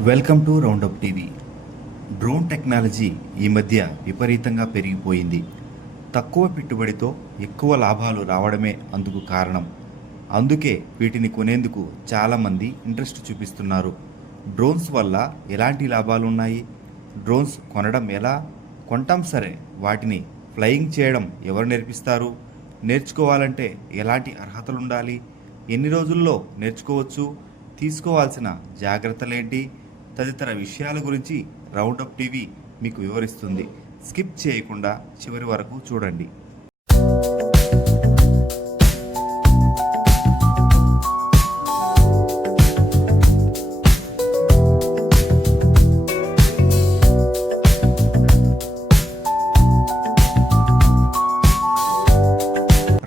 Welcome to roundup TV. Drone technology ఈ మధ్య విపరీతంగా పెరిగిపోయింది. తక్కువ పెట్టుబడితో ఎక్కువ లాభాలు రావడమే అందుకు కారణం. అందుకే వీటిని కొనేందుకు చాలామంది ఇంట్రెస్ట్ చూపిస్తున్నారు. డ్రోన్స్ వల్ల ఎలాంటి లాభాలు ఉన్నాయి? డ్రోన్స్ కొనడం ఎలా? కొంటాం సరే వాటిని ఫ్లయింగ్ చేయడం ఎవరు నేర్పిస్తారు? నేర్చుకోవాలంటే ఎలాంటి అర్హతలు ఉండాలి ఎన్ని రోజుల్లో నేర్చుకోవచ్చు? తీసుకోవాల్సిన జాగ్రత్తలేంటి? తదితర విషయాల గురించి రౌండప్ టీవీ మీకు వివరిస్తుంది. స్కిప్ చేయకుండా చివరి వరకు చూడండి.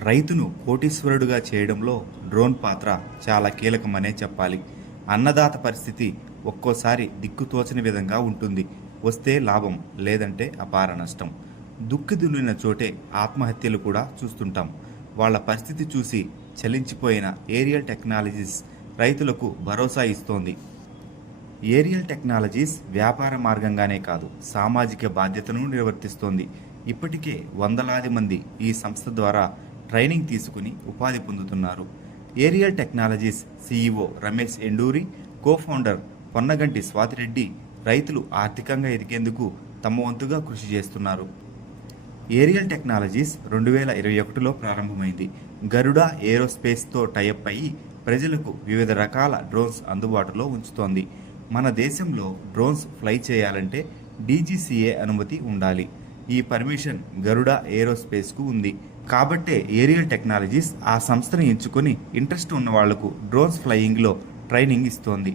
రైతును కోటీశ్వరుడుగా చేయడంలో డ్రోన్ పాత్ర చాలా కీలకమనే చెప్పాలి. అన్నదాత పరిస్థితి ఒక్కోసారి దిక్కుతోచని విధంగా ఉంటుంది. వస్తే లాభం లేదంటే అపార నష్టం. దుక్కి దున్నిన చోటే ఆత్మహత్యలు కూడా చూస్తుంటాం. వాళ్ళ పరిస్థితి చూసి చలించిపోయిన ఏరియల్ టెక్నాలజీస్ రైతులకు భరోసా ఇస్తోంది. ఏరియల్ టెక్నాలజీస్ వ్యాపార మార్గంగానే కాదు సామాజిక బాధ్యతను నిర్వర్తిస్తోంది. ఇప్పటికే వందలాది మంది ఈ సంస్థ ద్వారా ట్రైనింగ్ తీసుకుని ఉపాధి పొందుతున్నారు. Aerial technologies CEO Ramesh Enduri co founder Ponnaganti Swathi Reddy రైతులు ఆర్థికంగా ఎదిగేందుకు తమ వంతుగా కృషి చేస్తున్నారు. ఏరియల్ టెక్నాలజీస్ రెండు వేల ఇరవై ఒకటిలో ప్రారంభమైంది. గరుడ ఏరోస్పేస్తో టైఅప్ అయ్యి ప్రజలకు వివిధ రకాల డ్రోన్స్ అందుబాటులో ఉంచుతోంది. మన దేశంలో డ్రోన్స్ ఫ్లై చేయాలంటే డీజీసీఏ అనుమతి ఉండాలి. ఈ పర్మిషన్ గరుడ ఏరోస్పేస్కు ఉంది. కాబట్టే ఏరియల్ టెక్నాలజీస్ ఆ సంస్థను ఎంచుకొని ఇంట్రెస్ట్ ఉన్న వాళ్ళకు డ్రోన్స్ ఫ్లయింగ్లో ట్రైనింగ్ ఇస్తోంది.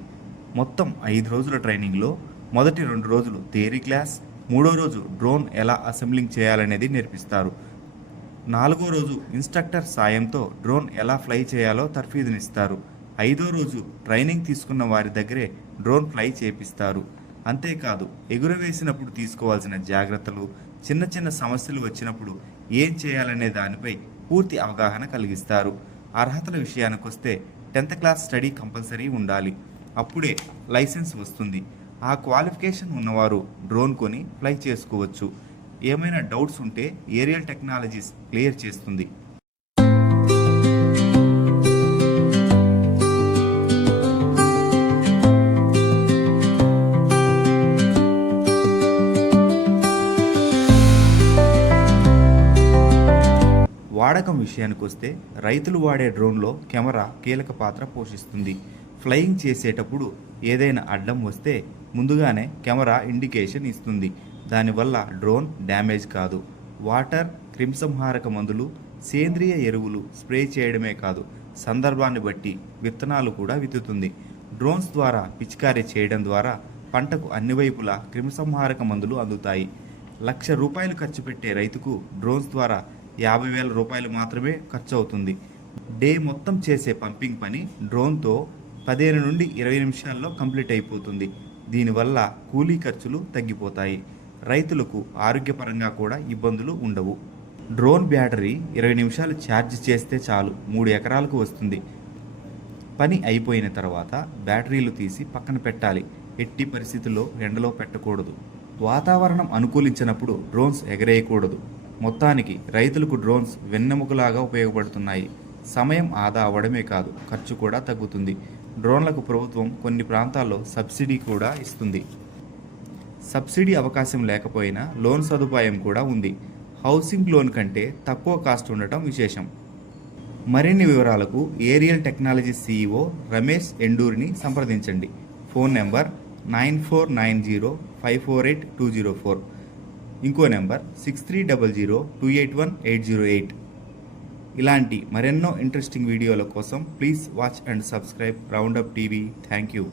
మొత్తం ఐదు రోజుల ట్రైనింగ్లో మొదటి రెండు రోజులు థియరీ క్లాస్ మూడో రోజు డ్రోన్ ఎలా అసెంబ్లింగ్ చేయాలనేది నేర్పిస్తారు. నాలుగో రోజు ఇన్స్ట్రక్టర్ సాయంతో డ్రోన్ ఎలా ఫ్లై చేయాలో తర్ఫీదునిస్తారు. ఐదో రోజు ట్రైనింగ్ తీసుకున్న వారి దగ్గరే డ్రోన్ ఫ్లై చేపిస్తారు. అంతేకాదు ఎగురవేసినప్పుడు తీసుకోవాల్సిన జాగ్రత్తలు చిన్న చిన్న సమస్యలు వచ్చినప్పుడు ఏం చేయాలనే దానిపై పూర్తి అవగాహన కలిగిస్తారు. అర్హతల విషయానికి వస్తే టెన్త్ క్లాస్ స్టడీ కంపల్సరీ ఉండాలి. అప్పుడే లైసెన్స్ వస్తుంది. ఆ క్వాలిఫికేషన్ ఉన్నవారు డ్రోన్ కొని ఫ్లై చేసుకోవచ్చు. ఏమైనా డౌట్స్ ఉంటే ఏరియల్ టెక్నాలజీస్ క్లియర్ చేస్తుంది. విషయానికొస్తే విషయానికి వస్తే రైతులు వాడే డ్రోన్లో కెమెరా కీలక పాత్ర పోషిస్తుంది. ఫ్లయింగ్ చేసేటప్పుడు ఏదైనా అడ్డం వస్తే ముందుగానే కెమెరా ఇండికేషన్ ఇస్తుంది. దానివల్ల డ్రోన్ డ్యామేజ్ కాదు. వాటర్ క్రిమిసంహారక మందులు సేంద్రియ ఎరువులు స్ప్రే చేయడమే కాదు. సందర్భాన్ని బట్టి విత్తనాలు కూడా విత్తుతుంది. డ్రోన్స్ ద్వారా పిచికారీ చేయడం ద్వారా పంటకు అన్ని వైపులా క్రిమిసంహారక మందులు అందుతాయి. లక్ష రూపాయలు ఖర్చు పెట్టే రైతుకు డ్రోన్స్ ద్వారా యాభై వేల రూపాయలు మాత్రమే ఖర్చు అవుతుంది డే మొత్తం చేసే పంపింగ్ పని డ్రోన్తో పదిహేను నుండి ఇరవై నిమిషాల్లో కంప్లీట్ అయిపోతుంది. దీనివల్ల కూలీ ఖర్చులు తగ్గిపోతాయి. రైతులకు ఆరోగ్యపరంగా కూడా ఇబ్బందులు ఉండవు. డ్రోన్ బ్యాటరీ ఇరవై నిమిషాలు ఛార్జ్ చేస్తే చాలు మూడు ఎకరాలకు వస్తుంది. పని అయిపోయిన తర్వాత బ్యాటరీలు తీసి పక్కన పెట్టాలి. ఎట్టి పరిస్థితుల్లో ఎండలో పెట్టకూడదు. వాతావరణం అనుకూలించినప్పుడు డ్రోన్స్ ఎగరేయకూడదు. మొత్తానికి రైతులకు డ్రోన్స్ వెన్నెముకలాగా ఉపయోగపడుతున్నాయి. సమయం ఆదా అవ్వడమే కాదు ఖర్చు కూడా తగ్గుతుంది. డ్రోన్లకు ప్రభుత్వం కొన్ని ప్రాంతాల్లో సబ్సిడీ కూడా ఇస్తుంది. సబ్సిడీ అవకాశం లేకపోయినా లోన్ సదుపాయం కూడా ఉంది. హౌసింగ్ లోన్ కంటే తక్కువ కాస్ట్ ఉండటం విశేషం. మరిన్ని వివరాలకు ఏరియల్ టెక్నాలజీ సీఈఓ రమేష్ ఎండూరిని సంప్రదించండి. Phone number nine four nine zero five four eight two zero four. ఇంకో number six three double zero two eight one eight zero eight ఇలాంటి మరెన్నో ఇంట్రెస్టింగ్ వీడియోల కోసం please watch and subscribe roundup TV thank you